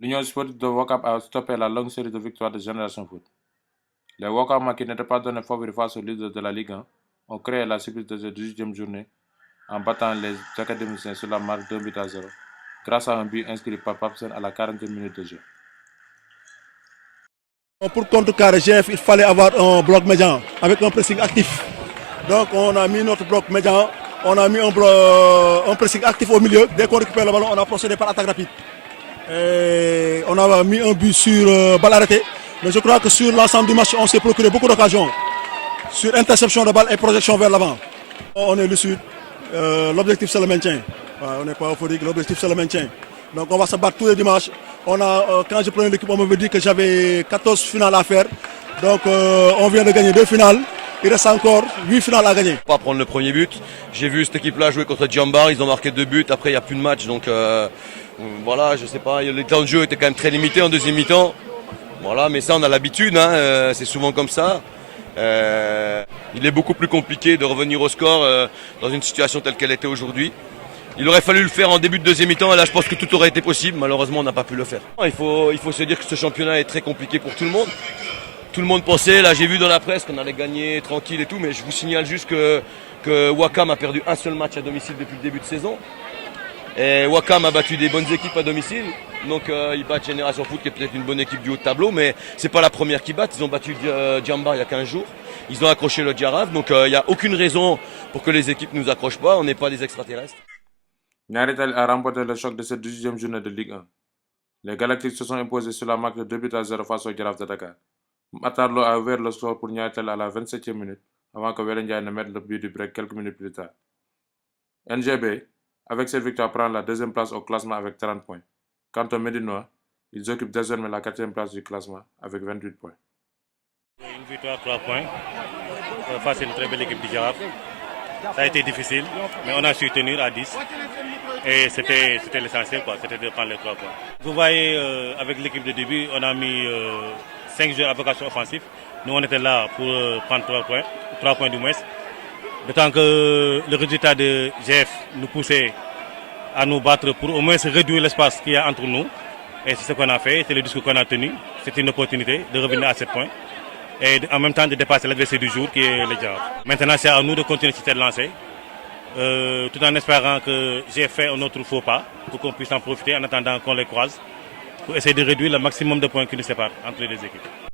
L'Union sportive de Ouakam a stoppé la longue série de victoires de Génération Foot. Les Ouakamois, qui n'étaient pas donnés favoris face aux leaders de la Ligue 1, ont créé la surprise de cette 18e journée en battant les académiciens sur la marque 2 buts à 0, grâce à un but inscrit par Papsen à la 40e minute de jeu. Pour contrecarrer GF, il fallait avoir un bloc médian avec un pressing actif. Donc on a mis notre bloc médian, on a mis un pressing actif au milieu. Dès qu'on récupère le ballon, on a procédé par attaque rapide. Et on a mis un but sur balle arrêtée. Mais je crois que sur l'ensemble du match, on s'est procuré beaucoup d'occasions. Sur interception de balle et projection vers l'avant. On est lucide. L'objectif c'est le maintien. On n'est pas euphorique, l'objectif c'est le maintien. Donc on va se battre tous les dimanches. Quand je prenais l'équipe, on m'avait dit que j'avais 14 finales à faire. Donc on vient de gagner 2 finales. Il reste encore 8 finales à gagner. Pas prendre le premier but. J'ai vu cette équipe-là jouer contre Djambar. Ils ont marqué 2 buts. Après, il n'y a plus de match. Donc voilà, je sais pas. Le temps de jeu était quand même très limité en deuxième mi-temps. Voilà, mais ça, on a l'habitude. C'est souvent comme ça. Il est beaucoup plus compliqué de revenir au score dans une situation telle qu'elle était aujourd'hui. Il aurait fallu le faire en début de deuxième mi-temps et là je pense que tout aurait été possible. Malheureusement on n'a pas pu le faire. Il faut se dire que ce championnat est très compliqué pour tout le monde. Tout le monde pensait, là j'ai vu dans la presse qu'on allait gagner tranquille et tout, mais je vous signale juste que Ouakam a perdu un seul match à domicile depuis le début de saison. Et Ouakam a battu des bonnes équipes à domicile. Donc ils battent Génération Foot qui est peut-être une bonne équipe du haut de tableau, mais c'est pas la première qu'ils battent. Ils ont battu Djambar il y a 15 jours. Ils ont accroché le Djaraf, donc il n'y a aucune raison pour que les équipes ne nous accrochent pas. On n'est pas des extraterrestres. Ñaari Tali a remporté le choc de cette 18e journée de Ligue 1. Les Galactiques se sont imposés sur la marque de 2 buts à 0 face au Jaraaf de Dakar. Matarlo a ouvert le score pour Ñaari Tali à la 27e minute, avant que Wele Ndiaye ne mette le but du break quelques minutes plus tard. NGB, avec cette victoire, prend la deuxième place au classement avec 30 points. Quant aux Médinois, ils occupent désormais la 4e place du classement avec 28 points. Une victoire, 3 points, face à une très belle équipe du Jaraaf. Ça a été difficile, mais on a su tenir à 10. Et c'était l'essentiel, c'était de prendre les 3 points. Vous voyez, avec l'équipe de début, on a mis 5 joueurs à vocation offensive. Nous, on était là pour prendre 3 points du moins. D'autant que le résultat de GF nous poussait à nous battre pour au moins réduire l'espace qu'il y a entre nous. Et c'est ce qu'on a fait, c'est le discours qu'on a tenu. C'était une opportunité de revenir à 7 points. Et en même temps de dépasser l'adversaire du jour qui est le Jaraaf. Maintenant, c'est à nous de continuer sur cette lancée, tout en espérant que j'ai fait un autre faux pas pour qu'on puisse en profiter en attendant qu'on les croise, pour essayer de réduire le maximum de points qui nous séparent entre les deux équipes.